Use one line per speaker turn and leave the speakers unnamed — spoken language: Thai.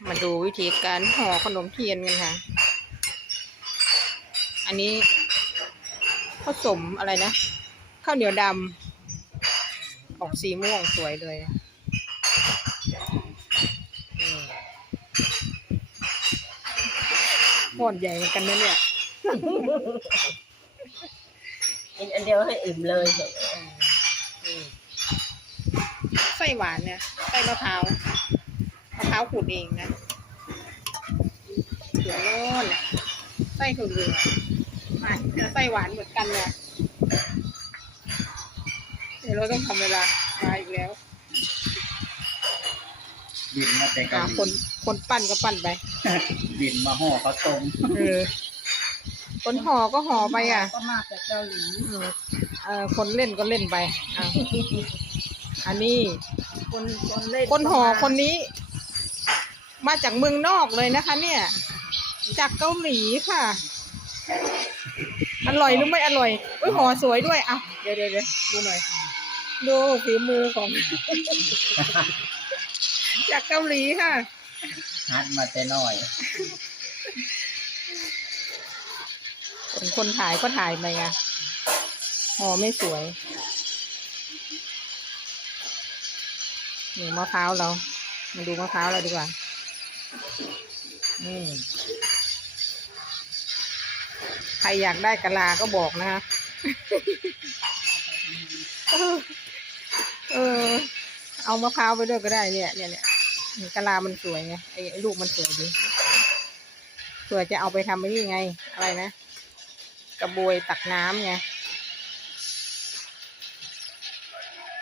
มาดูวิธีการห่อขนมเทียนกันค่ะ อันนี้ผสมอะไรนะข้าวเหนียวดำออกสีม่วงสวยเลยหม้อใหญ่เหมือนกันนะเนี่ย
กินอันเดียวให้อิ่มเลย
ไส้หวานเนี่ยไส้มะพร้าวขูดเองนะถั่วโน่นไส้ถั่วเหลืองไส้หวานเหมือนกันเนี่ยเดี๋ยวเราต้องทำเวลามาอีกแล้ว
บินมาแต่เกาหลี
คนปั้นก็ปั้นไป
บินมาห่อข้าวต้ม
คนห่อก็ห่อไป
ก็มาจากเกาหลี
คนเล่นก็เล่นไปอันนี้คนห่อคนนี้ มาจากเมืองนอกเลยนะคะ เนี่ยจากเกาหลีค่ะอร่อยหรือไม่อร่อยห่อสวยด้วยเดี๋ยวดูหน่อยดูฝีมือของ จากเกาหลีค่ะ
ฮัดมาแต่น้อย
คนถ่ายก็ถ่ายไปห่อไม่สวยนี่มะพร้าวเรามาดูมะพร้าวเราดีกว่าใครอยากได้กะลาก็บอกนะคะเอามะพร้าวไปด้วยก็ได้เนี่ยกะลามันสวยไงไอ้ลูกมันสวยดีเผื่อจะเอาไปทำไอ้นี่ไงอะไรนะกระบวยตักน้ำไง